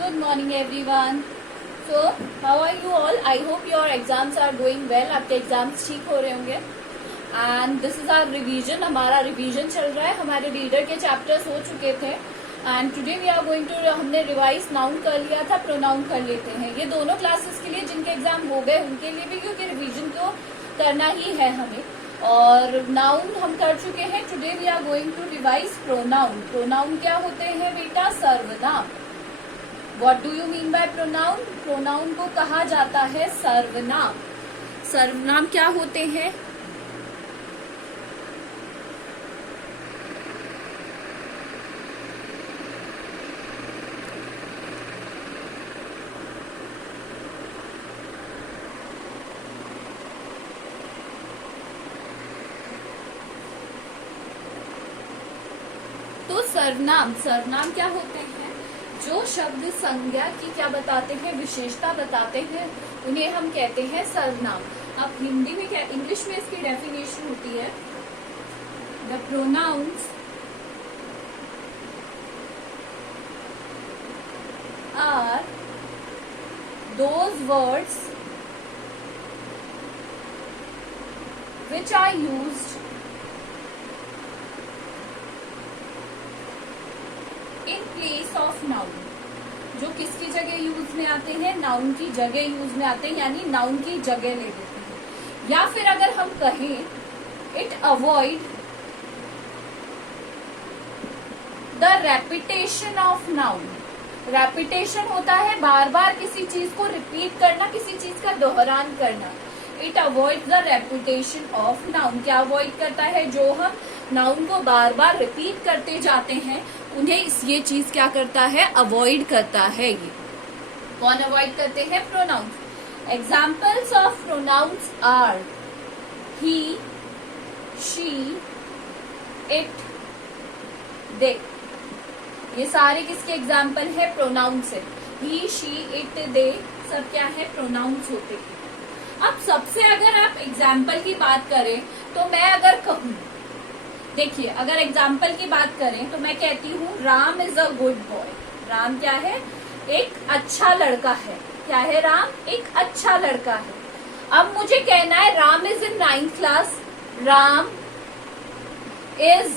Good morning everyone. So how are you all? I hope your exams are going well. आपके exams ठीक हो रहे होंगे. And this is our revision. हमारा revision चल रहा है. हमारे रीडर के चैप्टर्स हो चुके थे. And today we are going to हमने रिवाइज नाउन कर लिया था, प्रोनाउन कर लेते हैं. ये दोनों क्लासेस के लिए जिनके एग्जाम हो गए उनके लिए भी, क्योंकि रिवीजन तो करना ही है हमें. और नाउन हम कर चुके हैं. Today we are going to revise pronoun. Pronoun क्या होते हैं बेटा? सर्वनाम. What do you mean by pronoun? Pronoun को कहा जाता है सर्वनाम. सर्वनाम क्या होते हैं? तो सर्वनाम क्या होते हैं? जो शब्द संज्ञा की क्या बताते हैं? विशेषता बताते हैं, उन्हें हम कहते हैं सर्वनाम. अब हिंदी में क्या, इंग्लिश में इसकी डेफिनेशन होती है, the pronouns are those words which are used in place of noun. जो किसकी जगह यूज में आते हैं? नाउन की जगह यूज में आते हैं, यानी नाउन की जगह ले लेते हैं. या फिर अगर हम कहें, it avoid the repetition of noun. Repetition होता है बार बार किसी चीज को रिपीट करना, किसी चीज का दोहरान करना. It avoid the repetition of noun. क्या अवॉइड करता है? जो हम नाउन को बार बार रिपीट करते जाते हैं उन्हें ये चीज क्या करता है? अवॉइड करता है. ये कौन अवॉइड करते हैं? Pronouns. Examples of pronouns are he, she, it, they. ये सारे किसके एग्जाम्पल है? प्रोनाउन से. ही, शी, इट, दे सब क्या है? प्रोनाउंस होते हैं. अब सबसे अगर आप एग्जाम्पल की बात करें तो मैं अगर कहूं, देखिए अगर एग्जाम्पल की बात करें तो मैं कहती हूँ Ram is a good boy. Ram क्या है? एक अच्छा लड़का है. क्या है? राम एक अच्छा लड़का है. अब मुझे कहना है Ram is in 9th class. Ram is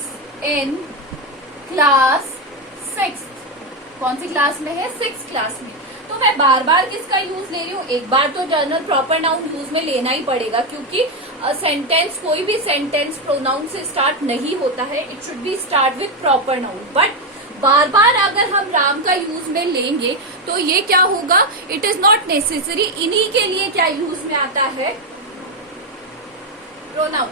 in class 6th. कौन सी क्लास में है? 6th क्लास में. तो मैं बार बार किसका यूज ले रही हूँ? एक बार तो जर्नल प्रॉपर नाउन यूज में लेना ही पड़ेगा, क्योंकि सेंटेंस, कोई भी सेंटेंस प्रोनाउन से स्टार्ट नहीं होता है. It should be start with proper noun. But बार बार अगर हम राम का यूज में लेंगे तो ये क्या होगा? It is not necessary. इन्हीं के लिए क्या यूज में आता है? प्रोनाउन.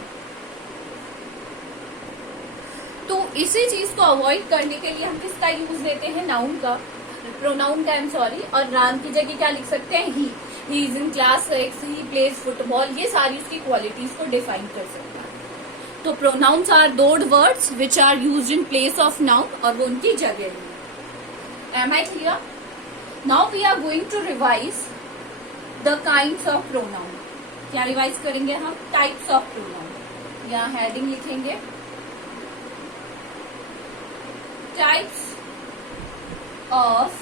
तो इसी चीज को अवॉइड करने के लिए हम किसका यूज लेते हैं? नाउन का, प्रोनाउन का, सॉरी. और राम की जगह क्या लिख सकते हैं? He is in class 6, he plays football. ये सारी उसकी क्वालिटीज को डिफाइन कर सकता है. तो pronouns are those words which are used in place of noun, और वो उनकी जगह है. Am I clear? Now we are going to revise the kinds of pronoun. क्या रिवाइज करेंगे हम? Types of pronoun. यहाँ हेडिंग लिखेंगे, types of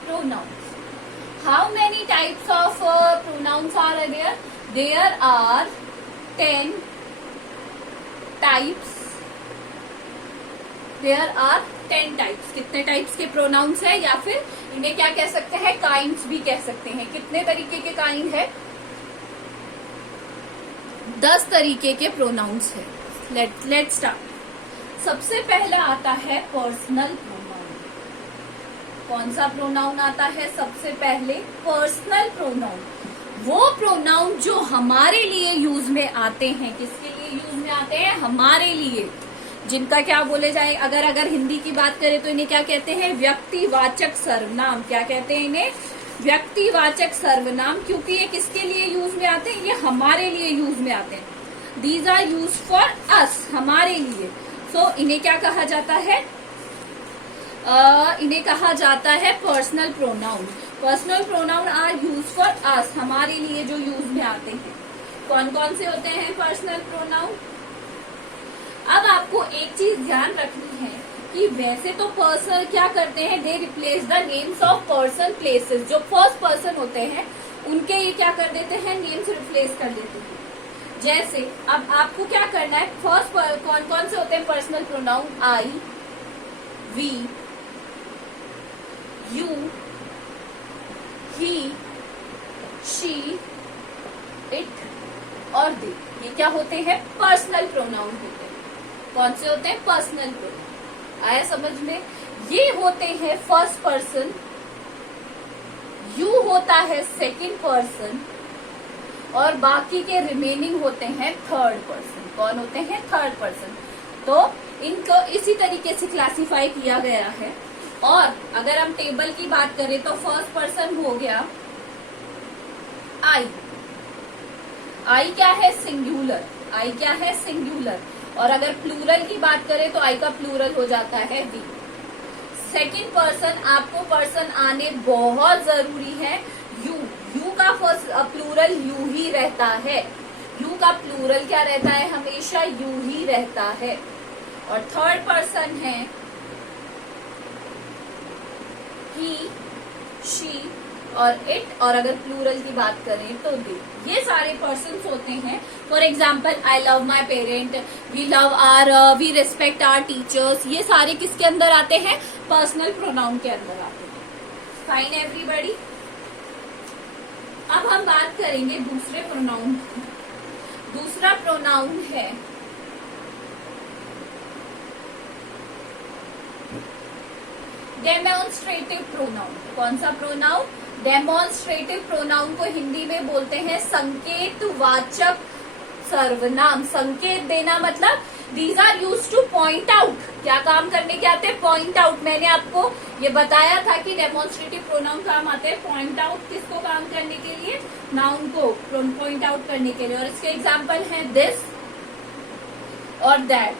pronouns. How many types of pronouns are there? There are 10 types. There are 10 types. कितने types के pronounce है, या फिर इन्हें क्या कह सकते हैं? काइंड्स भी कह सकते हैं. कितने तरीके के काइंड है? 10 तरीके के प्रोनाउंस है. Let start. सबसे पहला आता है पर्सनल प्रोनाउन. कौन सा प्रोनाउन आता है सबसे पहले? Personal pronoun. वो प्रोनाउन जो हमारे लिए यूज में आते हैं. किसके लिए यूज में आते हैं? हमारे लिए. जिनका क्या बोले जाए, अगर हिंदी की बात करें तो इन्हें क्या कहते हैं? व्यक्तिवाचक सर्वनाम. क्या कहते हैं इन्हें? व्यक्तिवाचक सर्वनाम. क्योंकि ये किसके लिए यूज में आते हैं? ये हमारे लिए यूज में आते हैं. These are use for us. हमारे लिए. सो इन्हें क्या कहा जाता है? इन्हें कहा जाता है personal pronoun. Personal pronoun are use for us. हमारे लिए जो यूज में आते हैं. कौन कौन से होते हैं पर्सनल प्रोनाउन? अब आपको एक चीज ध्यान रखनी है कि वैसे तो पर्सन क्या करते हैं, they replace the names of person places. जो फर्स्ट पर्सन होते हैं उनके ये क्या कर देते हैं, नेम्स रिप्लेस कर देते हैं। जैसे अब आपको क्या करना है, फर्स्ट कौन कौन से होते हैं personal pronoun, I, we, you, he, she, it और दे। ये क्या होते हैं, पर्सनल प्रोनाउन होते हैं। कौन से होते हैं, पर्सनल प्रोनाउन। आया समझ में? ये होते हैं फर्स्ट पर्सन, यू होता है सेकंड पर्सन और बाकी के रिमेनिंग होते हैं थर्ड पर्सन। कौन होते हैं, थर्ड पर्सन। तो इनको इसी तरीके से क्लासिफाई किया गया है। और अगर हम टेबल की बात करें तो फर्स्ट पर्सन हो गया आई। आई क्या है, सिंगुलर। आई क्या है, सिंगुलर। और अगर प्लूरल की बात करें तो आई का प्लूरल हो जाता है वी। सेकंड पर्सन, आपको पर्सन आने बहुत जरूरी है, यू। यू का फर्स्ट प्लूरल यू ही रहता है। यू का प्लूरल क्या रहता है, हमेशा यू ही रहता है। और थर्ड पर्सन है ही, शी और इट। और अगर प्लूरल की बात करें तो दे। ये सारे पर्सन्स होते हैं। For example, I love my parent, we love our, we respect our teachers. ये सारे किसके अंदर आते हैं, पर्सनल प्रोनाउन के अंदर आते हैं। Fine everybody. अब हम बात करेंगे दूसरे प्रोनाउन। दूसरा प्रोनाउन है डेमोन्स्ट्रेटिव प्रोनाउन। कौन सा प्रोनाउन, डेमोन्स्ट्रेटिव प्रोनाउन को हिंदी में बोलते हैं संकेतवाचक सर्वनाम। संकेत देना मतलब these are use to point out. क्या काम करने के आते हैं, पॉइंट आउट। मैंने आपको ये बताया था कि डेमोन्स्ट्रेटिव प्रोनाउन काम आते हैं पॉइंट आउट। किसको काम करने के लिए, नाउन को पॉइंट आउट करने के लिए। और इसके एग्जाम्पल है दिस और दैट।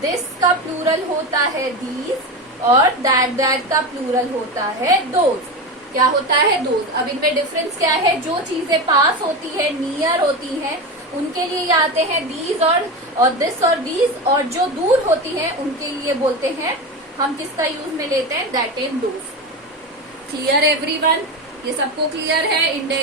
दिस का प्लूरल होता है दीज और दैट का प्लूरल होता है दोज। क्या होता है, दोज। अब इनमें डिफरेंस क्या है, जो चीजें पास होती है, नियर होती हैं, उनके लिए आते हैं दीज और दिस और दीज। और जो दूर होती हैं उनके लिए बोलते हैं, हम किसका यूज में लेते हैं, that and those. Clear everyone? ये सबको क्लियर है?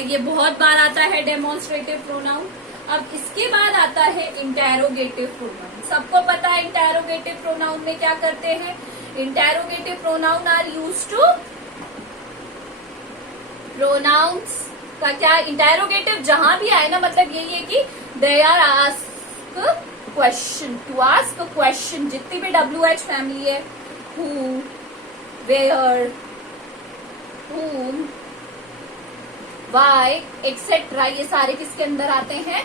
ये बहुत बार आता है डेमोन्स्ट्रेटिव प्रोनाउन। अब इसके बाद आता है इंटेरोगेटिव प्रोनाउन। सबको पता है इंटेरोगेटिव प्रोनाउन में क्या करते हैं, interrogative pronoun are use to, pronouns का क्या, इंटेरोगेटिव जहां भी आए ना, मतलब यही है कि they are ask question, to ask question. जितनी भी WH फैमिली है, who, where, whom, why, etcetera, ये सारे किसके अंदर आते हैं,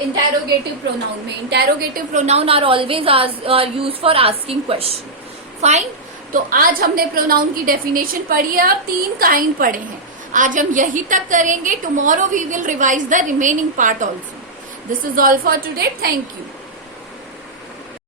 इंटेरोगेटिव प्रोनाउन में। Interrogative pronoun are always use for asking question. Fine. तो आज हमने प्रोनाउन की डेफिनेशन पढ़ी है और 3 काइंड पढ़े हैं। आज हम यही तक करेंगे। Tomorrow we will revise the remaining part also. This is all for today. Thank you.